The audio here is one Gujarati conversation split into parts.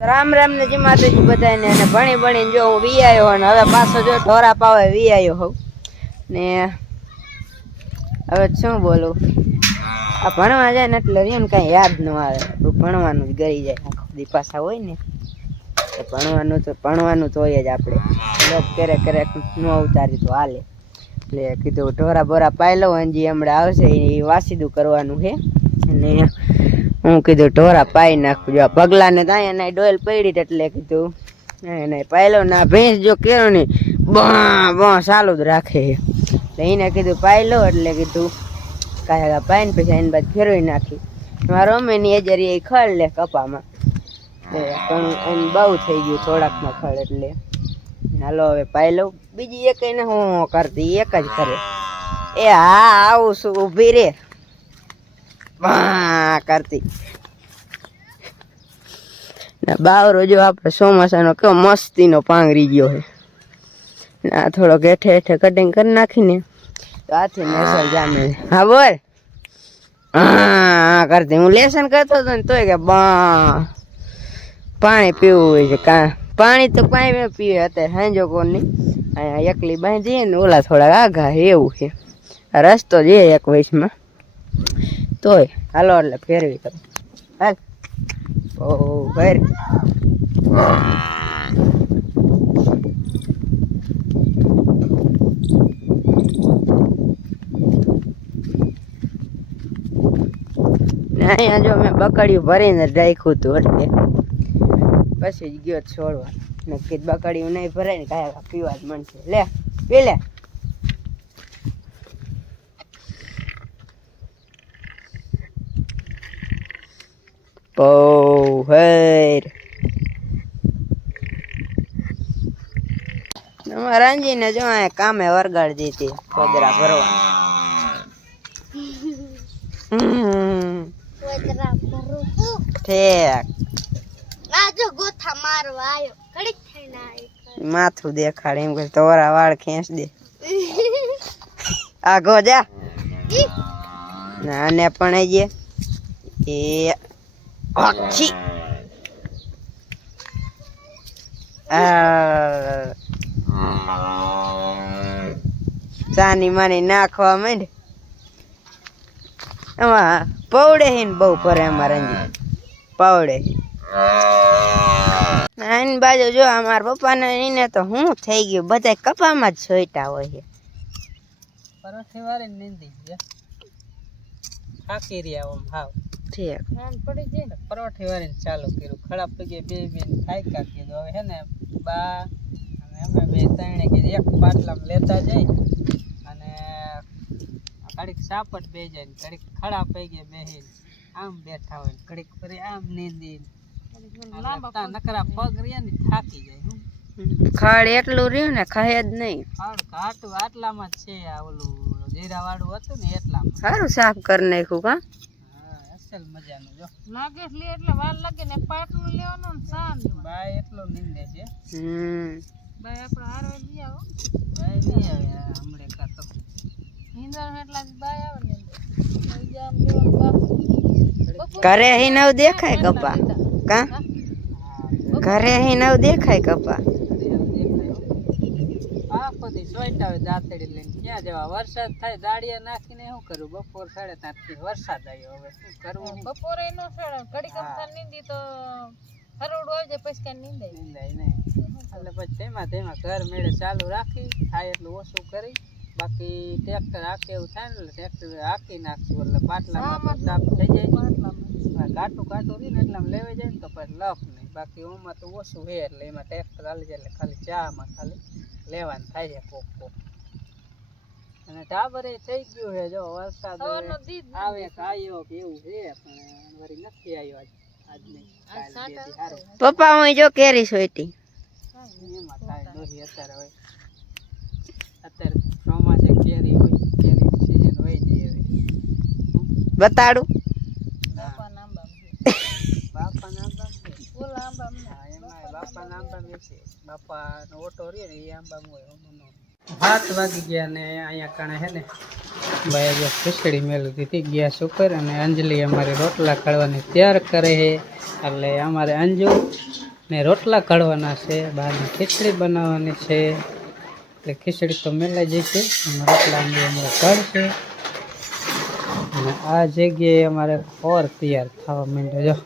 રામ રામ ને જી માતાજી બધાને. અને ભણી ભણીને જો હું વી આવ્યો અને હવે પાછો જો ઢોરા પાવે વી આવ્યો હોઉં. ને હવે શું બોલું? આ ભણવા જાય ને એટલે રહ્યું ને કાંઈ યાદ ન આવે. ભણવાનું જ ગરી જાય. આખો દી હોય ને. ભણવાનું તો ભણવાનું તો હોય જ આપણે. લોક કરે કરે ન ઉતારી તો હાલે. એટલે કીધું ઢોરા બોરા પાઈ લઉં જે હમણાં આવશે એ વાસીદું કરવાનું છે અને હું કીધું, ઢોરા પાઈ નાખું. જો આ પગલાને ત્યાં એના ડોયલ પડી એટલે કીધું, એને પાયલો ના ભેંસ જો કેરો ને, બા બા ચાલુ જ રાખે. એટલે એને કીધું, પાયલો? એટલે કીધું, કાંઈ પાઈને પછી એની બાદ ફેરવી નાખી. મારો મેની એજરી એ ખળ લે કપામાં. પણ એને બહુ થઈ ગયું થોડાકમાં ખળ એટલે. હાલો હવે પાયલો, બીજી એક ને હું કરતી, એક જ કરે. એ હા, આવું છું ઊભી રે. બા કરતી ને બાવરો જો આપણે ચોમાસાનો કેવો મસ્તીનો પાંગરી ગયો છે. ને આ થોડોક હેઠે હેઠે કટિંગ કરી નાખીને તો આથી નેસર જામે હા બોલ. હા કરતી હું લેસન કરતો હતો ને તોય કે બા પાણી પીવું હોય છે. કા પાણી તો પાણી પીવે અત્યારે હાંજો કોની અહીંયા એકલી બાંધીએ ને ઓલા થોડાક આઘા એવું છે. રસ્તો જઈએ એક વયસમાં તોય. હાલો, એટલે ફેરવી તમે. હા ઓ ફેર અહીંયા જો મેં બકડીયું ભરીને રાખ્યું હતું એટલે પછી જ ગયો છોડવા. ને કીધું બકડીયું નહીં ભરાય ને કાંઈ પીવા જ મળશે. લે, પી લે. બહુ હેર રાંજીને જો અહીંયા કામે વરગાડી દીધી કોદરા ભરવા. આ માથું દેખાડે એમ કે તોરા વાળ ખેંચ દે. આગો જા. ને પણ આઈએ એ આ. ચાની માની નાખવા માંડ એમાં પૌડે હિન બહુ કરે અમારે પૌડે આની બાજુ જો અમારા પપ્પાને એને તો હું થઈ ગયું બધા કપામાં જ સોઈટા હોય છે પરોઠી વાળી નીંદી ગયા ખાકી રહ્યા આમ હાવ ઠીક. પડી જાય ને પરોઠી વાળીને ચાલુ કર્યું. ખડા પગે બે બે થાક્યા કીધું હવે હે ને બા અને અમે બે ત્રણે કીધું એક પાટલામાં લેતા જઈ અને ઘડીક સાપટ બે જાય ને ઘડીક ખડા પગે બેહીને આમ બેઠા હોય ને ઘડીક ફરી આમ નીંદી નકરા પગ રહ્યા ને થાકી જાય હું. ખાડ એટલું રહ્યું ને ખાય જ નહીં. ખાડ ઘાટું આટલામાં જ છે આ ઓલું જીરા વાળું હતું ને એટલામાં. સારું સાફ કરી નાખ્યું કા? હા અસલ મજાનું જો. લાગે લે એટલે વાર લાગે ને પાટલું લેવાનું ને સાન બાય એટલો નીંદે છે. હમ. ભાઈ આપણે હારવે લઈ આવો. બાય લઈ આવે હમણે કાં તો હિંદર એટલા બાય આવે ને ઘરે અહીં નવ દેખાય કપા. કા? ઘરે અહીં નવ દેખાય કપા. આખો હોય દાંતડી લઈને ક્યાં જવા? વરસાદ થાય દાડિયા નાખીને શું કરું? બપોર સાડે ત્યાંથી વરસાદ આવ્યો હવે. શું કરવું બપોરે નો સડે ઘડી હા. કમથા નીંદી તો હરોડ હોય જાય પછી કાંઈ નીંદાય. નિંદાય નહીં. એટલે પછી તેમાં તેમાં ઘર મેળે ચાલુ રાખી થાય એટલું ઓછું કરી. બાકી ટ્રેક્ટર હાકે એવું થાય ને ટ્રેક્ટર હાકી નાખશું એટલે પાટલામાં સાફ થઈ જાય. કાટું ઘાટું રહી ને એટલે લેવાઈ જાય ને તો પછી લફ નહીં. બાકી ઓમાં તો ઓછું હે એટલે એમાં ટ્રેક્ટર હાલી જાય એટલે ખાલી ચામાં ખાલી. લેવાનું થાય છે કોક કોક. અને ટાબરે થઈ ગયું છે જો વરસાદ આવે આવ્યો કે એવું છે પણ વરી નથી આવ્યો આજ. પપ્પા હું જો કેરી સોઈટી એમાં થાય દોરી અત્યારે હોય. અત્યારે ચોમાસે કેરી હોય કેરીની સિઝન હોય જઈ બતાડું. બાપા નામ બાપા નામ ઓલા આંબા હા, એમાંય બાપા ના આંબા બાપાનો ઓટો રહ્યો ને એ આંબા હોય સાત વાગી ગયા ને અહીંયા કણે હે ને ભાઈ જો ખીચડી મેળવી દીધી ગેસ ઉપર અને અંજલિ અમારી રોટલા કાઢવાની તૈયાર કરે છે. એટલે અમારે અંજુ ને રોટલા કાઢવાના છે. બહારની ખીચડી બનાવવાની છે. એટલે ખીચડી તો મેલાઈ જશે અને રોટલા અંજુ અમારે કાઢશે અને આ જગ્યાએ અમારે ખોર તૈયાર થવા માંડ્યો જો.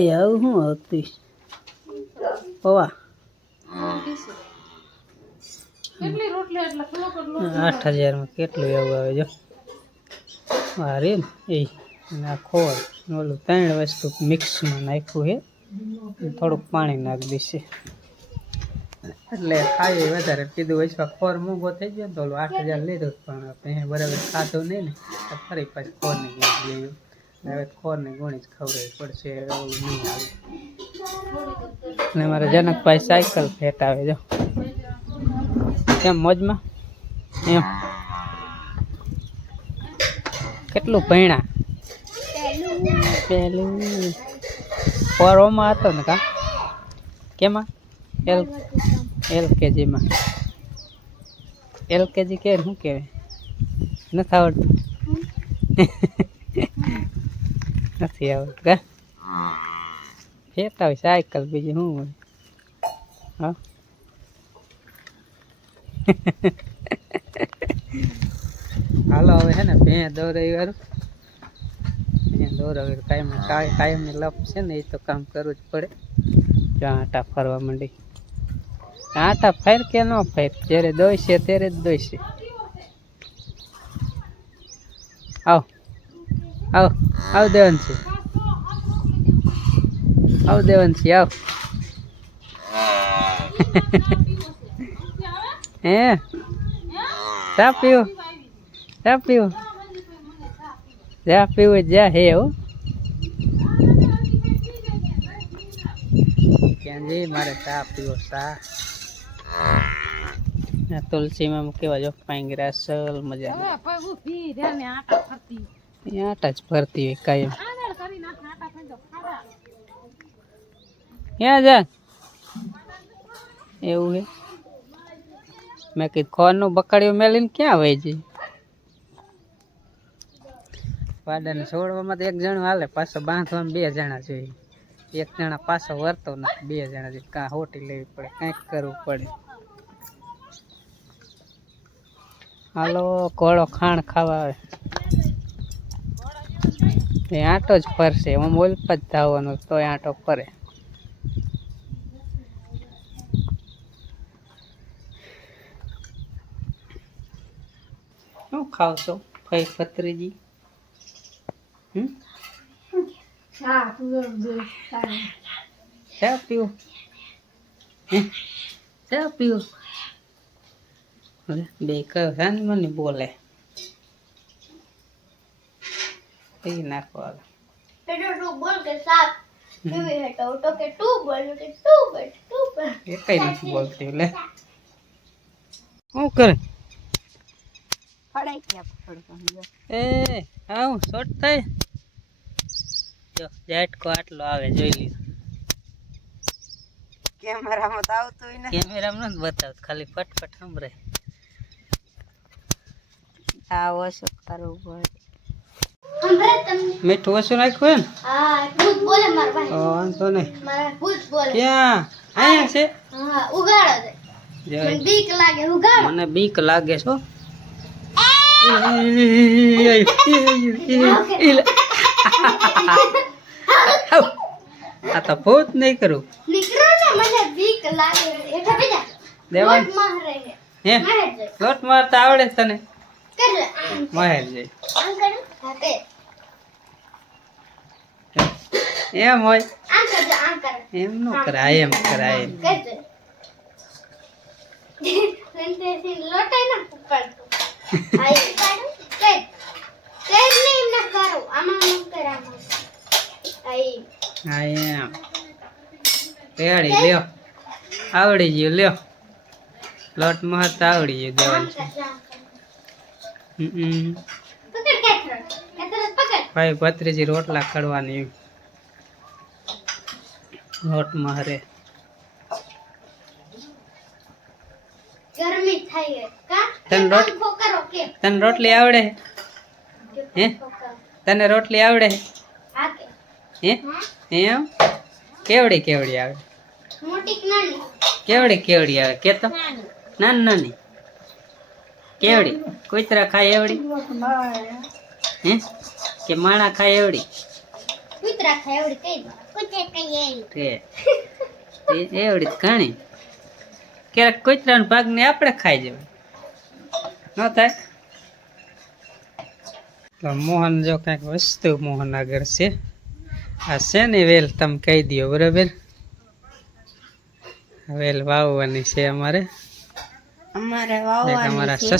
એ આવું શું હતી પવા. આઠ હજારમાં કેટલું એવું આવે જો. ને એ આ ખોળ ઓલું ત્રણ વસ્તુ મિક્સમાં નાખ્યું છે. થોડુંક પાણી નાખી દઈશે. એટલે ખાઈ વધારે. કીધું વૈશ્વા ખોર મૂગો થઈ ગયો ને તો ઓલું આઠ હજાર લીધું પણ બરાબર ખાધું નહીં ને ફરી પાછી ખોર નહીં આવ્યું. હવે ખોરની ગુણી જ ખવડાવવી પડશે એવું નહીં આવે. અને મારા જનકભાઈ સાયકલ ફેટાવે જો કેમ મોજમાં? એમ. કેટલું ભણ્યા? પહેલું. ફોરોમાં હતો ને કા? કેમાં? એલ, એલકેજીમાં. એલકેજી કે શું કહેવાય? નથી આવડતું. નથી આવતું, કે? ફેરતા હોય સાયકલ બીજી શું હોય? હા? હાલો, હવે છે ને ભેં દોરાવી વાળું. ભેં દોરાવી કાયમ કાય કાયમની લપ છે ને, એ તો કામ કરવું જ પડે. જો આટા ફરવા માંડી. આટા ફેર કે ન ફેર જ્યારે દોઈશે ત્યારે જ દોઈશે આવ. આવ આવ દેવંશી આવ દેવંશી આવ. હે? ચા પીવો? ચા પીવો? ચા પીવો જા હે, હો. ક્યાં મારે ચા પીવો ચા? તુલસીમાં કેવા જો પાંગરા સલ મજા હવે ને આટા જ ફરતી હોય કાયમ. ક્યાં જા એવું હે? મેં કીધું, ખોરનું બકડીયું મેલીને ક્યાં વહી વાડાને છોડવામાં તો એક જણું હાલે, પાછો બાંધવામાં બે જણા જોઈએ. એક જણા પાછો વરતો નથી, બે જણા જોઈએ. કાં હોટી લેવી પડે, કંઈક કરવું પડે. હાલો કોળો ખાણ ખાવા આવે. એ આંટો જ ફરશે. હું ઓલપ જ ધાવવાનો એ આંટો ફરે. શું ખાવ છો ફઈ ફત્રીજી? ચા પીવું ચા. પીવું. બે કયો મને બોલે એ નાખો હવે પેલો તું બોલ કે સાત કેવી હતો તો કે તું બોલ કે તું બોલ તું બોલ એ કઈ નથી બોલતી લે. શું કરે? એ આવું શોર્ટ થાય. જો ઝાટકો આટલો આવે જોઈ લીધો કેમેરામાં તો આવતું ને. કેમેરામાં નથી બતાવતું ખાલી ફટફટ સંભળાય આવો શું કરવું પડે મીઠું ઓછું નાખ્યું ને વાંધો નહીં. ક્યાં? અહીંયા છે? મને બીક લાગે છો? આ તો ભૂત નહીં કરું લોટ હે? લોટ મારતા આવડે તને? મહેર જઈ એમ હોય. એમ નો કરાય એમ કરાય. રેડી લ્યો. આવડી ગયું લ્યો. લોટ મારતા આવડી ગયું દેવાનું. ભાઈ ભત્રીજી રોટલા ખડવાની લોટ મારે ગરમી થાય કા? તને રોટ- પંખો કરો કે. તને રોટલી આવડે? હે. તને રોટલી આવડે? હા હે? હા? એમ? કેવડી કેવડી આવે? મોટી નાની? કેવડી કેવડી આવે? કે તો નાની નાની. કેવડી? કુતરા ખાય એવડી? હે? કે માણા ખાય એવડી? કૂતરા ખાય એવડી કઈ દો. કઈ એવી તે એ એવડી ઘણી. ક્યારેક કૂતરાનો ભાગ ને આપણે ખાઈ જવાય. ન થાય? તો મોહન જો કંઈક વસ્તુ મોહન આગળ છે. આ છે ને વેલ તમે કહી દો બરાબર? વેલ વાવવાની છે અમારે. અમારે વાવવાની અમારા છે.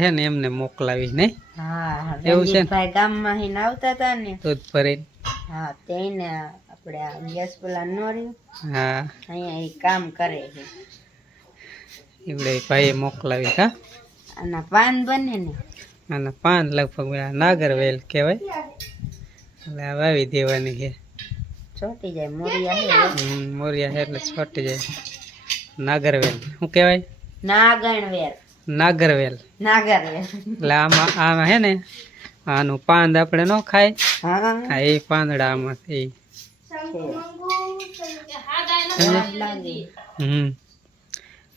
છે ને એમને મોકલાવી નહીં? હા એવું છે ગામમાં આવતા હતા ને. દૂધ ભરીને હા તેને આપણે આ ગેસ પેલા નો રહ્યું. હા. અહીંયા એ કામ કરે છે. એવડે ભાઈએ મોકલાવી હા? આના પાન બને ને. અને પાન લગભગ નાગરવેલ કહેવાય. એટલે આ વાવી દેવાની છે. છોટી જાય મોરિયા હે મોરિયા છે એટલે છોટી જાય. નાગરવેલ શું કહેવાય? નાગણવેર નાગરવેલ નાગરવેલ એટલે આમાં આમાં હે ને આનું પાંદ આપણે ન ખાય. હા. એ પાંદડા આમાંથી છે. હમ.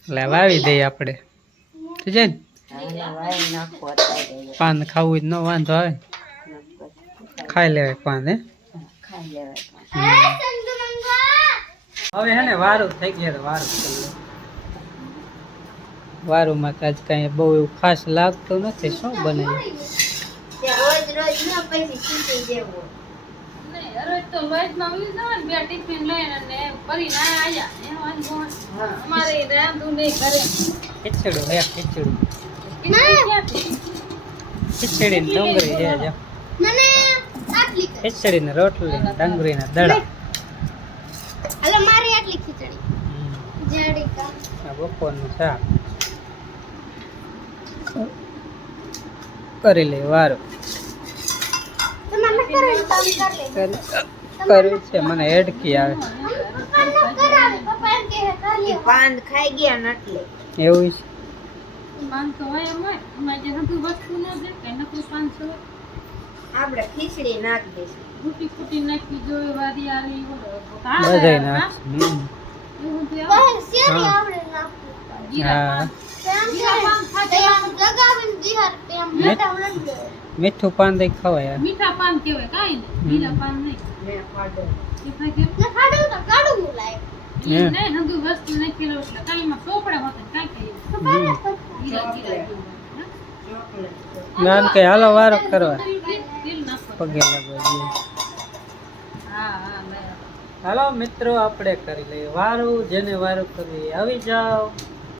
એટલે વાવી દઈએ આપણે. સમજે ને? પાન ખાવું જ ન વાંધો આવે. ખાઈ લેવાય પાન હે? હવે હે ને વારું થઈ ગયા વારું. વારુંમાં આજ કાંઈ બહુ એવું ખાસ લાગતું નથી શું તે રોજ રોજ ન પછી શીખી જેવું? નહીં રોજ તો વાઈટમાં ઉઈ જવાનું બે ટિફિન લઈને અને ફરીને આયા. એમ વાંધો અમારે રાંધું નહીં ઘરે. ખીચડું હે ખીચડું. ખીચડી ને. ડુંગળી જો મને આટલી ખીચડી. ને રોટલી ને ડુંગળી ને દડા હાલો મારી આટલી ખીચડી. જાડી કામ બપોરનું શાક. કરી લે વારું તમારે ન કરવાનું કામ કર લે કર્યું છે મને હેડકી આવે પપ્પા ન કરાવે પપ્પા એમ કહે કર એ લે પાન ખાઈ ગયા ને એટલે એવું છે પાન તો હોય એમ હોય એમાં જે નતું વસ્તુ ન દે કે નકરું પાંચસો હોય. આપણે ખીચડી નાખી દઈશું ફૂટી ફૂટી નાખી જોઈએ વારી આવી બધાય નાખ મીઠું પાન દઈ ખવાય. મીઠા પાન કહેવાય કાંઈ નહીં. પાન નહીં. મેં એ કેમ? ને તો કાઢું લાય. ઈ નહીં, નતું વસ્તુ નાખેલું એટલે કાંઈ એમાં ચોપડા હોતા કાંઈ ખાઈએ. જીરા જીરા જેવું હોય. હા? નાન કે હાલો વારો કરવા. પગે લાગવા હા હા હાલો મિત્રો આપણે કરી લઈએ વારું. જેને વારું કરવી આવી જાઓ.